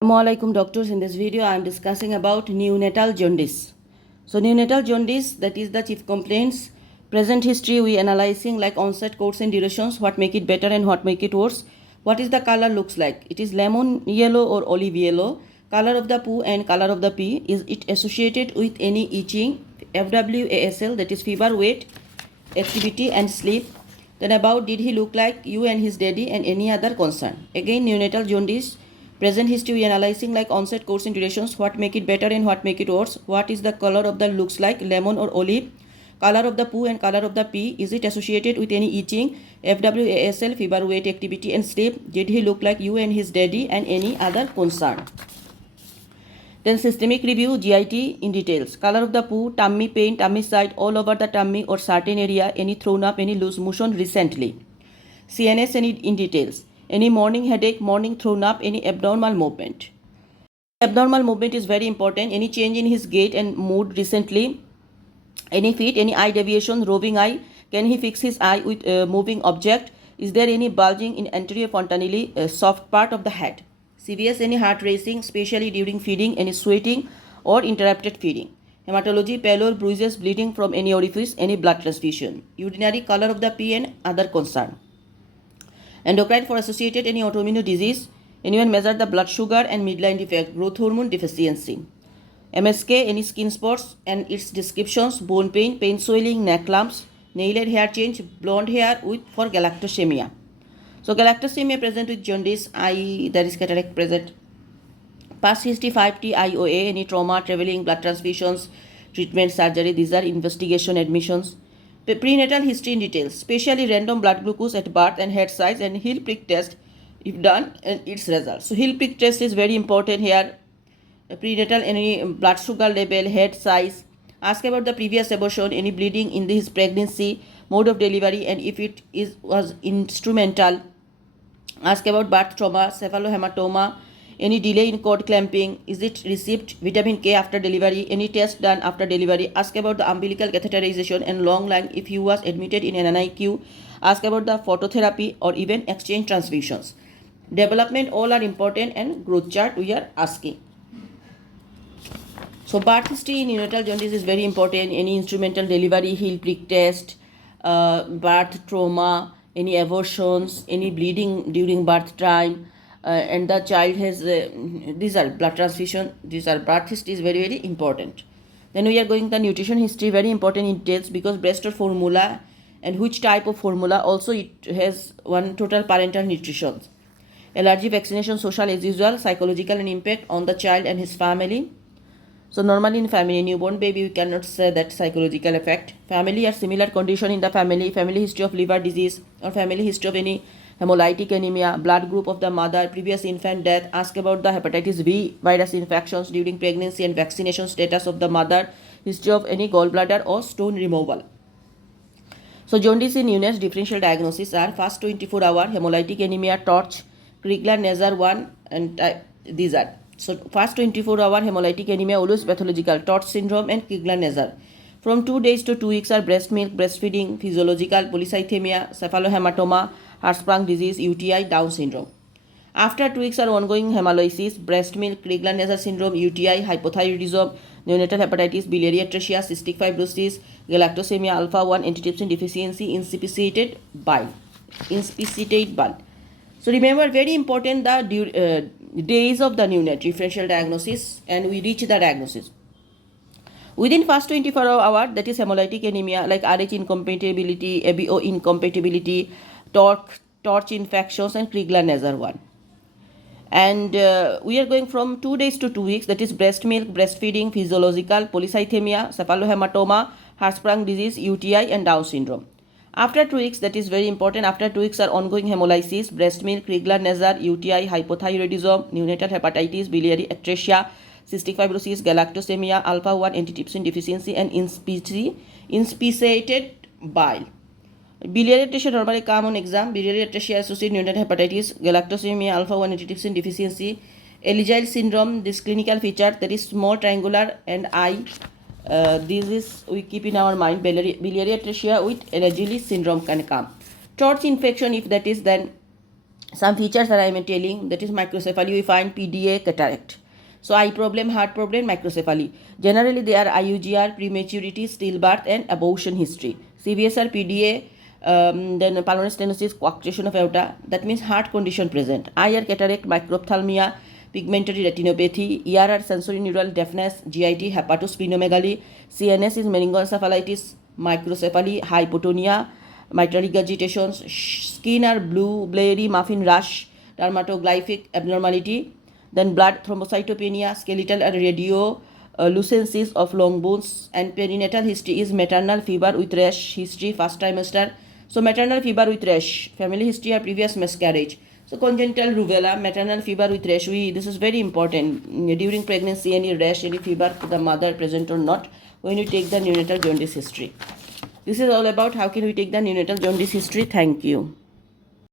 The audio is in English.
Assalamualaikum doctors. In this video I am discussing about neonatal jaundice. So neonatal jaundice, that is the chief complaints. Present history we analyzing like onset, course and durations, what make it better and what make it worse. What is the color looks like? It is lemon yellow or olive yellow. Color of the poo and color of the pee. Is it associated with any itching, FWASL, that is fever, weight, activity and sleep. Then about did he look like you and his daddy and any other concern. Again neonatal jaundice. Present history we analyzing like onset, course and durations, what make it better and what make it worse. What is the color of the looks like, lemon or olive. Color of the poo and color of the pee. Is it associated with any itching, FWASL, fever, weight, activity and sleep. Did he look like you and his daddy and any other concern. Then systemic review, GIT in details. Color of the poo, tummy pain, tummy side, all over the tummy or certain area, any thrown up, any loose motion recently. CNS in details. Any morning headache, morning thrown up, any abnormal movement. Abnormal movement is very important. Any change in his gait and mood recently. Any feet, any eye deviation, roving eye. Can he fix his eye with a moving object? Is there any bulging in anterior fontanelle, soft part of the head? CVS, any heart racing, especially during feeding, any sweating or interrupted feeding. Hematology, pallor, bruises, bleeding from any orifice, any blood transfusion. Urinary, color of the pee and other concern. Endocrine, for associated any autoimmune disease. Anyone measure the blood sugar and midline defect, growth hormone deficiency. MSK, any skin spots and its descriptions, bone pain, pain swelling, neck lumps, nail hair change, blonde hair with for galactosemia. So galactosemia present with jaundice, eye, there is cataract present. Past history 5T IOA, any trauma, traveling, blood transfusions, treatment, surgery, these are investigation admissions. Prenatal history in details, especially random blood glucose at birth and head size and heel prick test if done and its results. So heel prick test is very important here. Prenatal, any blood sugar level, head size. Ask about the previous abortion, any bleeding in his pregnancy, mode of delivery and if it was instrumental. Ask about birth trauma, cephalohematoma, any delay in cord clamping, is it received vitamin K after delivery, any test done after delivery. Ask about the umbilical catheterization and long line if he was admitted in an NICU. Ask about the phototherapy or even exchange transfusions. Development, all are important, and growth chart we are asking. So birth history in neonatal jaundice is very important. Any instrumental delivery, heel prick test, birth trauma, any abortions, any bleeding during birth time, and the child has these are blood transfusion, these are birth history is very very important. Then we are going the nutrition history, very important in details, because breast or formula and which type of formula, also it has one total parental nutrition. Allergy, vaccination, social as usual, psychological and impact on the child and his family. So normally in family, newborn baby, we cannot say that psychological effect. Family or similar condition in the family, family history of liver disease or family history of any hemolytic anemia, blood group of the mother, previous infant death. Ask about the hepatitis B virus infections during pregnancy and vaccination status of the mother, history of any gallbladder or stone removal. So jaundice in neonates, differential diagnosis are first 24-hour hemolytic anemia, torch, Krigler-Nazar 1, and these are. So first 24-hour hemolytic anemia always pathological, torch syndrome and Krigler-Nazar. From 2 days to 2 weeks are breast milk, breastfeeding, physiological, polycythemia, cephalohematoma, heart-sprung disease, UTI, Down syndrome. After 2 weeks are ongoing hemolysis, breast milk, Krigler-Nazar syndrome, UTI, hypothyroidism, neonatal hepatitis, biliary atresia, cystic fibrosis, galactosemia, alpha-1 antitrypsin deficiency, insipid bile. So remember, very important, the days of the neonate, differential diagnosis, and we reach the diagnosis. Within first 24 hours, that is hemolytic anemia, like Rh incompatibility, ABO incompatibility, torch infections, and Krigler-Nazar 1. And we are going from 2 days to 2 weeks, that is breast milk, breastfeeding, physiological, polycythemia, cephalohematoma, heart-sprung disease, UTI, and Down syndrome. After 2 weeks, that is very important, after 2 weeks are ongoing hemolysis, breast milk, Krigler-Nazar, UTI, hypothyroidism, neonatal hepatitis, biliary atresia, cystic fibrosis, galactosemia, alpha-1 antitrypsin deficiency, and inspissated bile. Biliary atresia normally come on exam. Biliary atresia associated neonatal hepatitis, galactosemia, alpha-1 antitrypsin deficiency, Eligil syndrome. This clinical feature, that is small triangular and eye. This is we keep in our mind. Biliary atresia with Eligil syndrome can come. Torch infection, if that is, then Some features that I am telling, that is microcephaly, we find PDA, cataract. So eye problem, heart problem, microcephaly. Generally they are IUGR, prematurity, stillbirth and abortion history. CVSR, PDA, then pulmonary stenosis, coarctation of aorta, that means heart condition present. Eye or cataract, microphthalmia, pigmentary retinopathy, ERR, sensory neural deafness, GIT, hepatosplenomegaly, CNS is meningoencephalitis, microcephaly, hypotonia, mitral regurgitations, skin are blue, blurry, muffin rash, dermatoglyphic abnormality, then blood thrombocytopenia, skeletal and radio lucencies of long bones, and perinatal history is maternal fever with rash history first trimester. So maternal fever with rash, family history or previous miscarriage. So congenital rubella, maternal fever with rash, this is very important. During pregnancy, any rash, any fever, the mother present or not, when you take the neonatal jaundice history. This is all about how can we take the neonatal jaundice history. Thank you.